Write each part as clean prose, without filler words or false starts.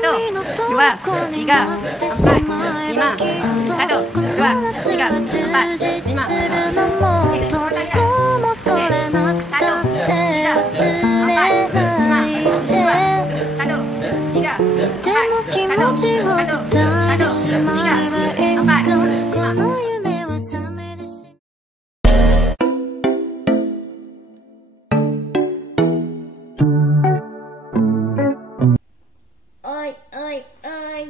Satu, dua, tiga, empat, lima. Satu, dua, tiga, empat, lima. Oi, oi, oi.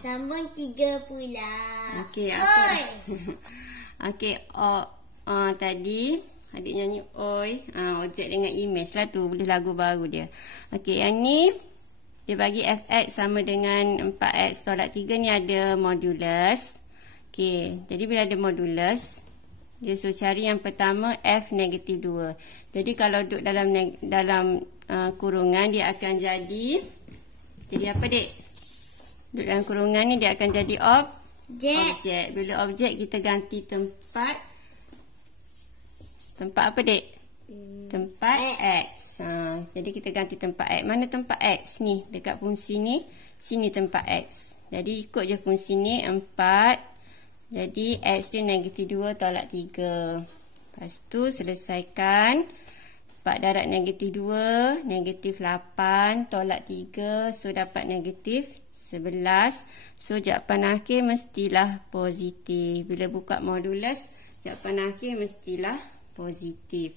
Sambung 3 pula. Okey, apa? Okey, tadi adik nyanyi oi, objek dengan image lah tu, boleh lagu baru dia. Okey, yang ni dia bagi fx sama dengan 4x tolak 3 ni ada modulus. Okey, jadi bila ada modulus, dia suruh cari yang pertama f negatif 2. Jadi kalau duduk dalam kurungan dia akan jadi apa dek? Duduk dalam kurungan ni dia akan jadi objek. Bila objek kita ganti tempat apa dek? Tempat x. Jadi kita ganti tempat x. Mana tempat x ni? Dekat fungsi ni. Sini tempat x. Jadi ikut je fungsi ni 4. Jadi x dia negatif 2 tolak 3. Lepas tu selesaikan. 4 darab negatif 2, negatif 8 tolak 3, so dapat negatif 11. So jawapan akhir mestilah positif. Bila buka modulus, jawapan akhir mestilah positif.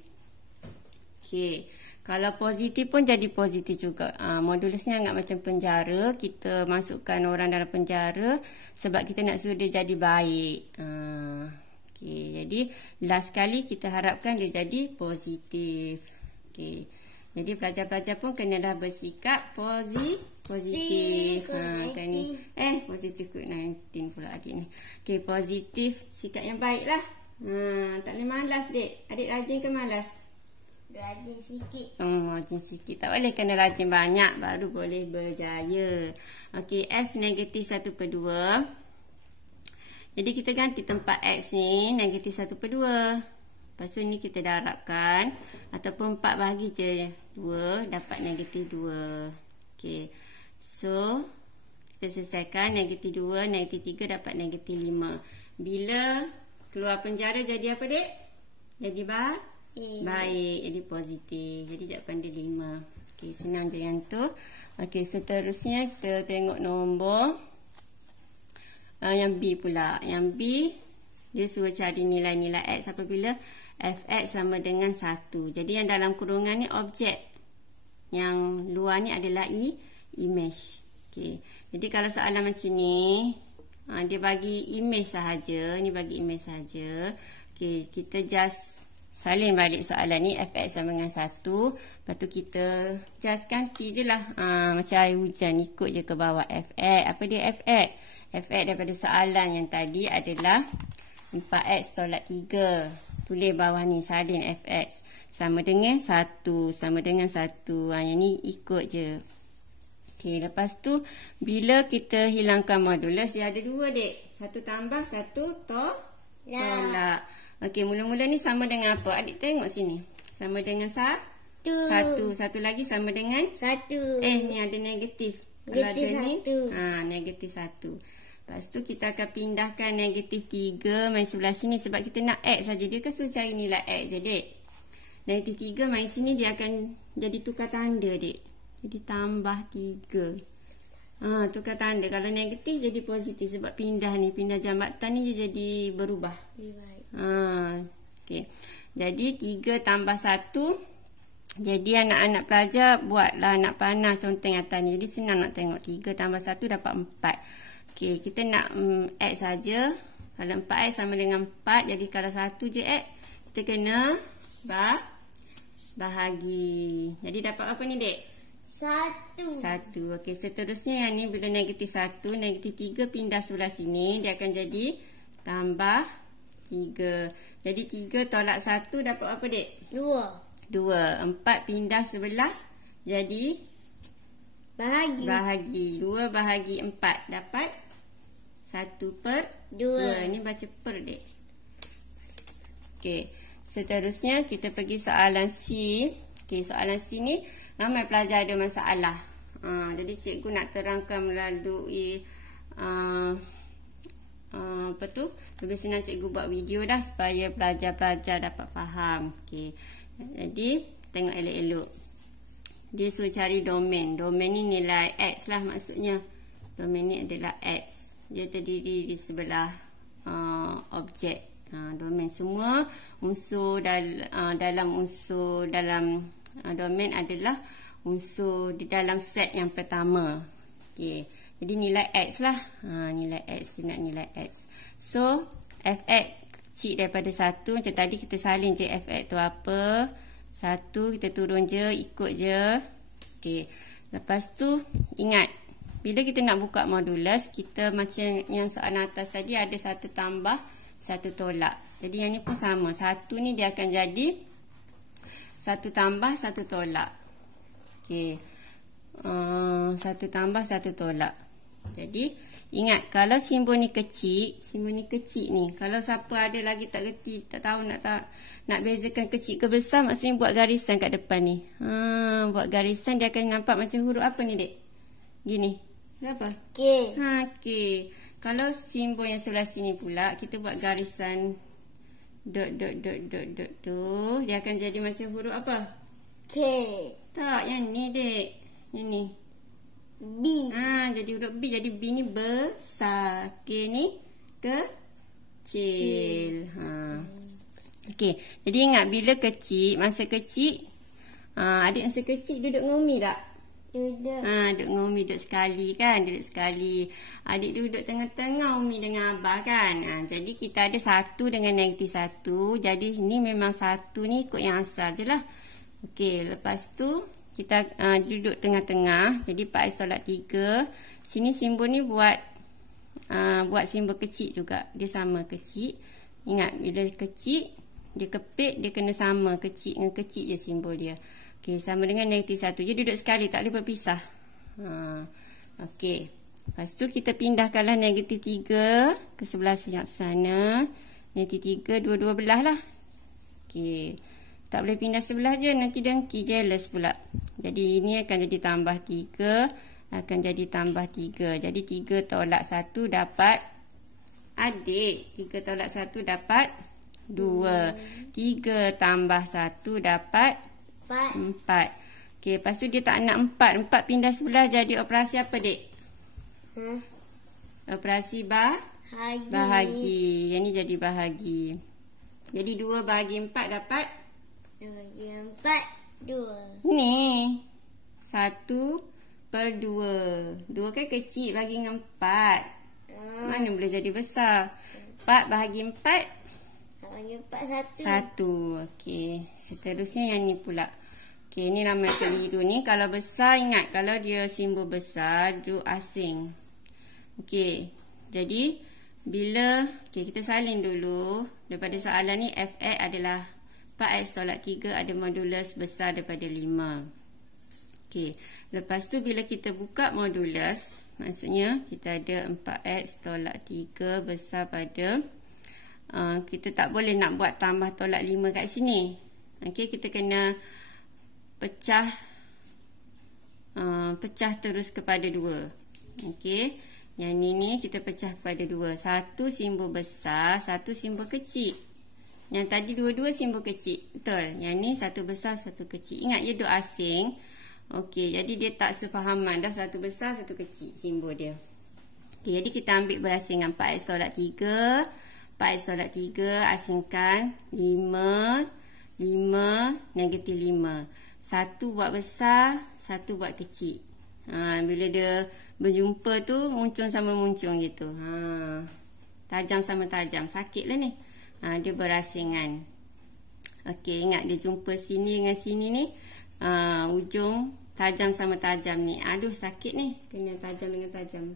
Okey, kalau positif pun jadi positif juga. Modulusnya agak macam penjara. Kita masukkan orang dalam penjara sebab kita nak suruh dia jadi baik. Okey, jadi last kali kita harapkan dia jadi positif. Okey. Jadi pelajar-pelajar pun kenalah bersikap positif. Kan ni. Positif COVID-19 pula adik ni. Okey, positif, sikap yang baiklah. Tak boleh malas dek. Adik rajin ke malas? Rajin sikit. Rajin sikit. Tak boleh, kena rajin banyak baru boleh berjaya. Okey, f negatif 1/2. Jadi kita ganti tempat x ni negatif 1/2. Lepas tu ni kita darabkan. Ataupun 4 bahagi je 2. Dapat negatif 2. Okey. So, kita selesaikan. Negatif 2, negatif 3 dapat negatif 5. Bila keluar penjara jadi apa dek? Jadi baik. Jadi positif. Jadi jawapan dia 5. Okey, senang je yang tu. Okey, seterusnya kita tengok nombor yang B pula. Yang B dia suruh cari nilai-nilai x apabila fx sama dengan 1. Jadi yang dalam kurungan ni objek. Yang luar ni adalah image. Okey. Jadi kalau soalan macam ni, dia bagi image sahaja. Ni bagi image sahaja. Okey, kita just salin balik soalan ni. Fx sama dengan 1. Lepas tu kita just ganti je lah. Macam air hujan, ikut je ke bawah fx. Apa dia fx? Fx daripada soalan yang tadi adalah 4x tolak 3. Tulis bawah ni, salin fx. Sama dengan 1. Sama dengan 1. Yang ni ikut je. Okey, lepas tu, bila kita hilangkan modulus, dia ada 2 dek. 1 tambah 1 tolak. Okey, mula-mula ni sama dengan apa? Adik tengok sini. Sama dengan 1. 1 lagi sama dengan 1. Ni ada negatif. Negatif 1. Negatif 1. Lepas tu kita akan pindahkan negatif 3 main sebelah sini sebab kita nak x saja. Dia kan suruh cari nilai x je dek. Negatif 3 main sini dia akan jadi tukar tanda dek. Jadi tambah 3. Tukar tanda. Kalau negatif jadi positif sebab pindah ni. Pindah jambatan ni dia jadi berubah. Okey. Jadi 3 tambah 1. Jadi anak-anak pelajar buatlah nak panah conteng atas ni. Jadi senang nak tengok. 3 tambah 1 dapat 4. Okey, kita nak x saja. Kalau 4x sama dengan 4, jadi kalau 1 je x, kita kena bahagi. Jadi dapat apa ni dek? 1. Okey, seterusnya yang ni bila negatif 1, negatif 3 pindah sebelah sini, dia akan jadi tambah 3. Jadi 3 tolak 1 dapat apa dek? 2. 4 pindah sebelah, jadi bahagi. 2 bahagi 4 dapat 1/2. Ni baca per dek. Okey, seterusnya kita pergi soalan C. Okey, soalan C ni ramai pelajar ada masalah. Jadi cikgu nak terangkan melalui apa tu, lebih senang cikgu buat video dah supaya pelajar-pelajar dapat faham. Okey. Jadi tengok elok-elok. Dia suruh cari domain. Domain ni nilai X lah maksudnya. Domain ni adalah X. Dia terdiri di sebelah objek. Domain semua unsur dalam unsur dalam domain adalah unsur di dalam set yang pertama. Okey. Jadi nilai X lah. Nilai X, dia nak nilai X. So fx kecil daripada 1. Macam tadi kita salin je fx tu apa. 1 kita turun je, ikut je. Okey. Lepas tu ingat, bila kita nak buka modulus, kita macam yang soalan atas tadi ada 1 tambah 1 tolak. Jadi yang ni pun sama. 1 ni dia akan jadi 1 tambah 1 tolak. Okey. 1 tambah 1 tolak. Jadi ingat, kalau simbol ni kecil ni. Kalau siapa ada lagi tak reti, tak tahu nak bezakan kecil ke besar, maksudnya buat garisan kat depan ni. Buat garisan dia akan nampak macam huruf apa ni, Dek? Gini. Berapa? K. K. Kalau simbol yang sebelah sini pula, kita buat garisan dot tu, dia akan jadi macam huruf apa? K. Tak, yang ni, Dek. Yang ni. B. Jadi huruf B. Jadi B ni besar. K ni kecil. Okey. Jadi ingat, bila kecil, masa kecil, adik masa kecil duduk dengan Umi tak? Duduk. Duduk dengan Umi, duduk sekali kan? Duduk sekali. Adik duduk tengah-tengah Umi dengan Abah kan? Jadi kita ada 1 dengan negatif 1. Jadi ni memang 1 ni ikut yang asal je lah. Okey. Lepas tu kita duduk tengah-tengah. Jadi 4x tolak 3. Sini simbol ni buat simbol kecil juga. Dia sama kecil. Ingat, bila kecil, dia kepit, dia kena sama. Kecil dengan kecil je simbol dia. Okey, sama dengan negatif 1. Dia duduk sekali, tak boleh berpisah. Okey. Lepas tu kita pindahkanlah negatif 3 ke sebelah sana. Negatif 3, dua-dua belah lah. Okey. Tak boleh pindah sebelah je, nanti dengki, jealous pula. Jadi ini akan jadi tambah 3, akan jadi tambah 3. Jadi 3 tolak 1 dapat, adik, 3 tolak 1 dapat 2. 3 tambah 1 dapat 4. Okey, lepas tu dia tak nak 4. 4 pindah sebelah, jadi operasi apa, Dek? Operasi bahagi. Yang ni jadi bahagi. Jadi 2 bahagi 4 dapat 2. Ni 1/2. 2 kan kecil, bagi dengan 4. Mana boleh jadi besar? 4 bahagi 4 Bagi 4, 1. Okey, seterusnya yang ni pula. Okey, ni nama keliru ni. Kalau besar, ingat, kalau dia simbol besar, duduk asing. Okey, jadi bila kita salin dulu daripada soalan ni, fx adalah 4x tolak 3 ada modulus besar daripada 5. Okey, lepas tu bila kita buka modulus, maksudnya kita ada 4x tolak 3 besar pada kita tak boleh nak buat tambah tolak 5 kat sini. Okey, kita kena pecah terus kepada 2. Okey, yang ni kita pecah kepada 2. 1 simbol besar, 1 simbol kecil. Yang tadi dua-dua simbol kecil. Betul. Yang ni 1 besar, 1 kecil. Ingat, dia duk asing. Okey, jadi dia tak sefahaman dah, 1 besar, 1 kecil simbol dia. Okey, jadi kita ambil berasingan 4x tolak 3. 4x tolak 3 asingkan 5, negatif 5. 1 buat besar, 1 buat kecil. Bila dia berjumpa tu, muncung sama muncung gitu. Tajam sama tajam. Sakit lah ni. Dia berasingan. Okey, ingat, dia jumpa sini dengan sini ni. Ujung tajam sama tajam ni. Aduh, sakit ni. Kena tajam dengan tajam.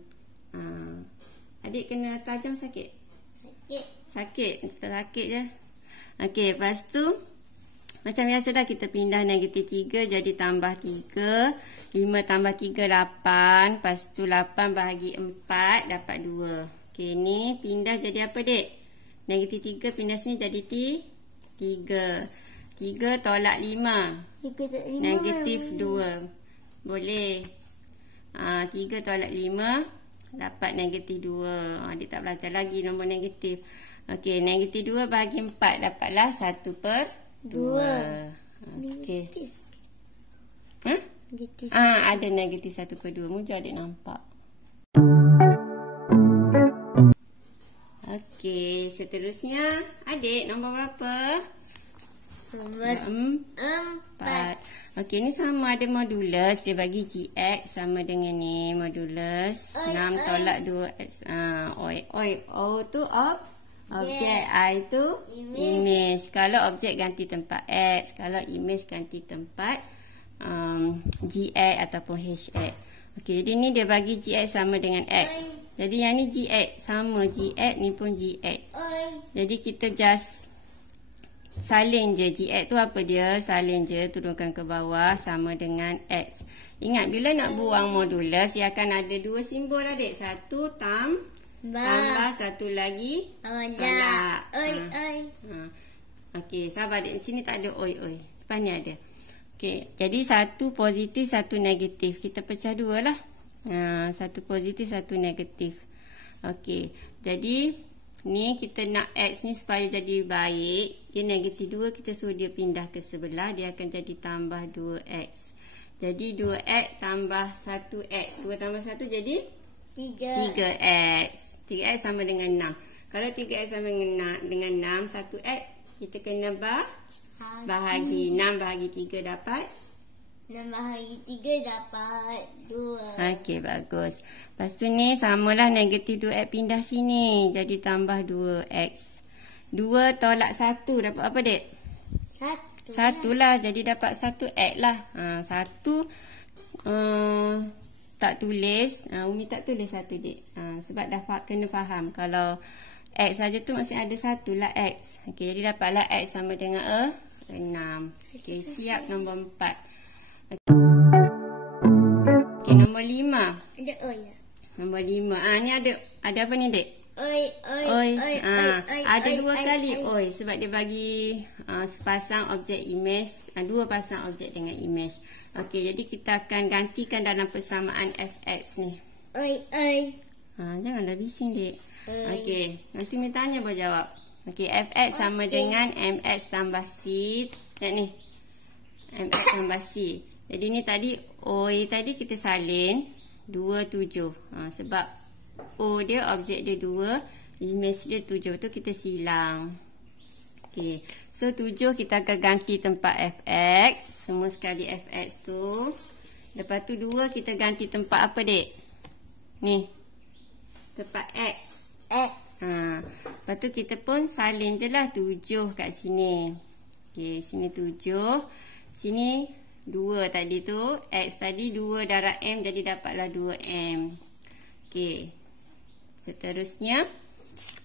Adik kena tajam sakit? Sakit. Tak sakit je. Okey, lepas tu macam biasa dah, kita pindah negatif 3 jadi tambah 3. 5 tambah 3 8. Lepas tu 8 bahagi 4 dapat 2. Okey, ni pindah jadi apa, Dek? Negatif 3 pindah sini jadi 3. 3 tolak 5. Negatif 2. Boleh. 3 tolak 5 dapat negatif 2. Dia tak belajar lagi nombor negatif. Okey, negatif 2 bahagi 4 dapatlah 1/2. Okey. Negatif. Negatif. Ada negatif 1/2. Muja adik nampak. Okey, seterusnya adik nombor berapa? Nombor 4. Okey, ni sama ada modulus. Dia bagi GX sama dengan ni modulus 6 tolak 2X. O tu objek, I tu image. Kalau objek ganti tempat X, kalau image ganti tempat GX ataupun HX. Okey, jadi ni dia bagi GX sama dengan X. Jadi yang ni GX sama GX, ni pun GX. Jadi kita just salin je. GX tu apa dia? Salin je, turunkan ke bawah sama dengan X. Ingat bila nak buang modulus, dia akan ada dua simbol adik. Satu tambah satu lagi tolak. Okey, sabar adik. Di sini tak ada oi. Depan ni ada. Okey, jadi satu positif, satu negatif. Kita pecah dua lah. Satu positif, satu negatif. Okey, jadi ni kita nak X ni supaya jadi baik. Dia negatif 2, kita suruh dia pindah ke sebelah. Dia akan jadi tambah 2X. Jadi 2X tambah 1X. 2 tambah 1 jadi 3X. 3X sama dengan 6. Kalau 3X sama dengan 6, 1X kita kena bahagi. 6 bahagi 3 dapat 6 bahagi 3 dapat 2. Okey, bagus. Lepas tu ni samalah negatif 2X pindah sini. Jadi tambah 2X. 2 tolak 1 dapat apa, dek? 1 lah. Jadi dapat 1X lah. 1 tak tulis. Umi tak tulis 1, dek. Sebab dah kena faham. Kalau X saja tu maksudnya ada 1 lah X. Okey, jadi dapatlah X sama dengan 6. Okey, siap nombor 4. Okey, nombor 5. Ada oi. Nombor 5. Ni ada apa ni, dek? Oi. Ada 2 kali oi sebab dia bagi sepasang objek image, 2 pasang objek dengan image. Okey, jadi kita akan gantikan dalam persamaan fx ni. Oi. Janganlah bising, dek. Okey, nanti minta tanya boleh jawab. Okey, fx sama dengan mx tambah c. Lihat ni. Mx tambah c. Jadi ni tadi oi tadi kita salin 27. Sebab O dia objek dia 2, image dia 7. Tu kita silang. Okey. So 7 kita akan ganti tempat fx. Semua sekali fx tu. Lepas tu 2 kita ganti tempat apa, dek? Ni. Tempat x. Lepas tu kita pun salin je lah 7 kat sini. Okey, sini 7. Sini 2 tadi tu. X tadi 2 darab M, jadi dapatlah 2M. Okey. Seterusnya.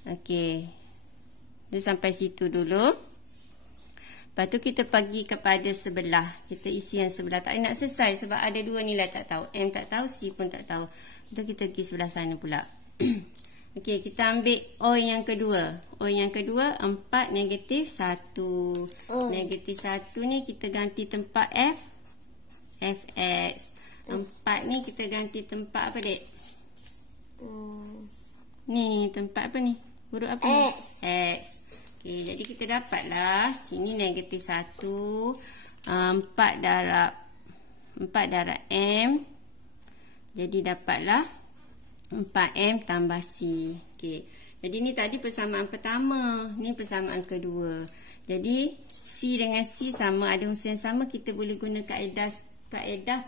Okey. Dia sampai situ dulu. Lepas tu kita pergi kepada sebelah. Kita isi yang sebelah. Tak nak selesai sebab ada 2 nilai tak tahu. M tak tahu, C pun tak tahu. Lepas tu kita pergi sebelah sana pula. Okey, kita ambil O yang kedua. O yang kedua 4 negatif 1. Negatif 1 ni kita ganti tempat F. Fx. 4 ni kita ganti tempat apa, dek? Ni tempat apa ni? Huruf apa ni? X. Okey, jadi kita dapatlah sini negatif 1. 4 darab M. Jadi dapatlah 4M tambah C. Okey. Jadi ni tadi persamaan pertama. Ni persamaan kedua. Jadi C dengan C sama, ada unsur yang sama. Kita boleh guna kaedah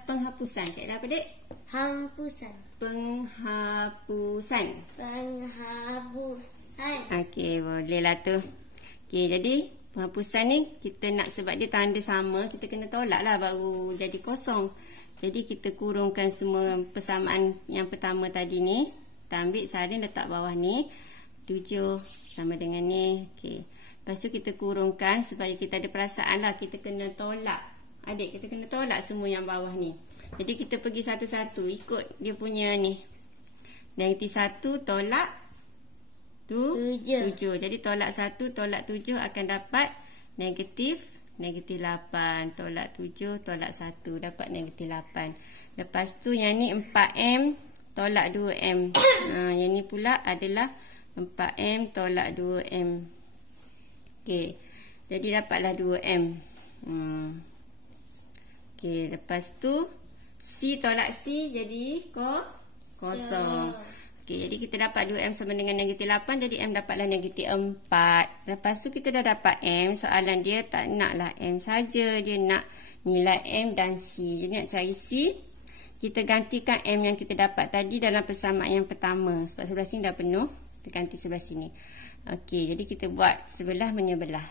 penghapusan. Kaedah apa, dek? Penghapusan. Okey, bolehlah tu. Okey, jadi penghapusan ni kita nak, sebab dia tanda sama, kita kena tolak lah baru jadi kosong. Jadi kita kurungkan semua persamaan yang pertama tadi ni. Kita ambil salin letak bawah ni. 7 sama dengan ni. Okey. Lepas tu kita kurungkan supaya kita ada perasaan lah. Kita kena tolak. Adik, kita kena tolak semua yang bawah ni. Jadi kita pergi satu-satu. Ikut dia punya ni. Negatif 1 tolak 7. Jadi tolak 1 tolak 7 akan dapat negatif negatif 8. Tolak 7, tolak 1. Dapat negatif 8. Lepas tu yang ni 4M tolak 2M. Yang ni pula adalah 4M tolak 2M. Okey. Jadi dapatlah 2M. Okey. Lepas tu C tolak C jadi kosong. Okey, jadi kita dapat 2M sama dengan negatif 8. Jadi M dapatlah negatif 4. Lepas tu kita dah dapat M. Soalan dia tak naklah M saja. Dia nak nilai M dan C. Jadi nak cari C, kita gantikan M yang kita dapat tadi dalam persamaan yang pertama. Sebab sebelah sini dah penuh. Kita ganti sebelah sini. Okey, jadi kita buat sebelah menyebelah.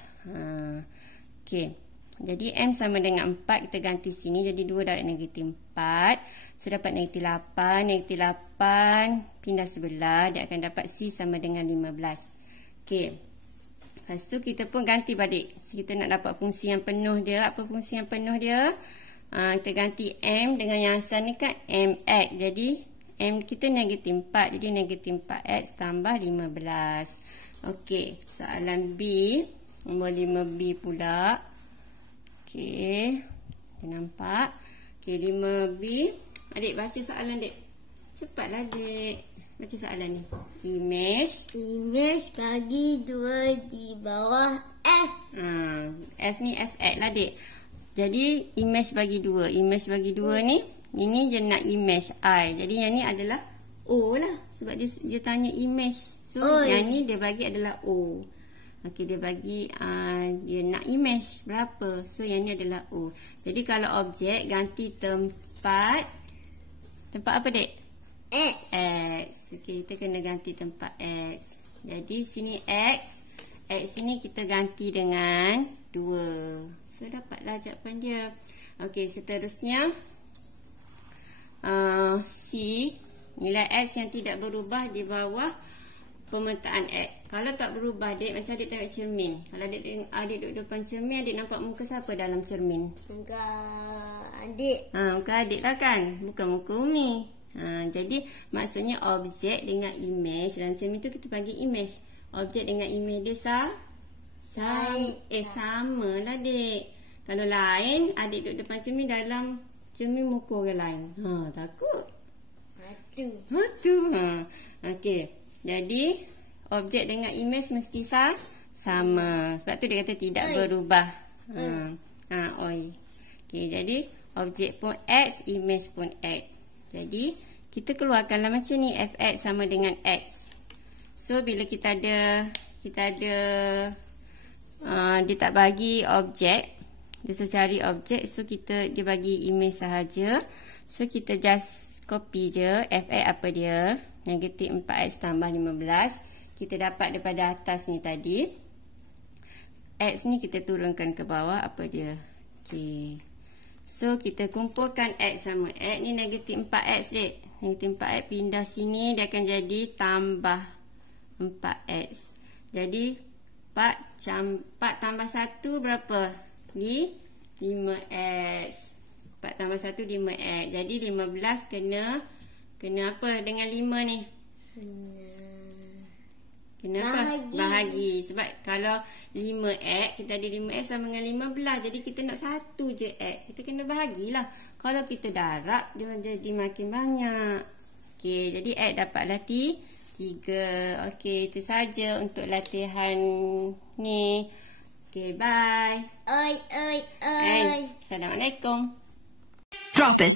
Okey. Jadi M sama dengan 4, kita ganti sini. Jadi 2 darab negatif 4. So dapat negatif 8. Negatif 8 pindah sebelah. Dia akan dapat C sama dengan 15. Okey. Lepas tu kita pun ganti balik. So kita nak dapat fungsi yang penuh dia. Apa fungsi yang penuh dia? Kita ganti M dengan yang asal ni kan MX. Jadi M kita negatif 4. Jadi negatif 4X tambah 15. Okey. Soalan B. Nombor 5B pula. Okey, kita nampak. Okey, 5B. Adik baca soalan dek. Cepatlah dek. Baca soalan ni. Image bagi 2 di bawah F. F ni FX lah dek. Jadi image bagi 2. Image bagi 2 ni, ini je nak image I. Jadi yang ni adalah O lah. Sebab dia tanya image. So yang ni dia bagi adalah O. Okey, dia bagi dia nak image berapa. So yang ni adalah O. Jadi kalau objek ganti tempat apa dek? X. Okey, kita kena ganti tempat X. Jadi sini X sini kita ganti dengan 2. So dapatlah jawapan dia. Okey, seterusnya C, nilai X yang tidak berubah di bawah pemetaan X. Kalau tak berubah dek, macam adik tengok cermin. Kalau adik duduk depan cermin, adik nampak muka siapa dalam cermin? Muka adik. Muka adik lah kan, bukan muka Umi. Jadi maksudnya objek dengan image dalam cermin tu kita panggil image. Objek dengan image dia sama lah dek. Kalau lain, adik duduk depan cermin, dalam cermin muka orang lain. Takut? Hatu. Okey. Jadi objek dengan image mesti sama. Sebab tu dia kata tidak berubah. Okey, jadi objek pun X, image pun X. Jadi kita keluarkanlah macam ni, Fx sama dengan X. So bila kita ada dia tak bagi objek, dia suruh cari objek, so dia bagi image sahaja. So kita just copy je Fx apa dia, negatif 4X tambah 15. Kita dapat daripada atas ni tadi. X ni kita turunkan ke bawah, apa dia? Okey. So kita kumpulkan X sama X ni negatif 4X dek. Negatif 4X pindah sini, dia akan jadi tambah 4X. Jadi 4 tambah 1 berapa? 5X. 4 tambah 1 5X. Jadi 15 kena apa dengan 5 ni? Kena apa? Bahagi. Sebab kalau 5X, kita ada 5X sama dengan 15. Jadi kita nak 1 je X. Kita kena bahagilah. Kalau kita darab, dia jadi makin banyak. Okey, jadi X dapatlah 3. Okey, itu saja untuk latihan ni. Okey, bye. Oi. Assalamualaikum. Drop it.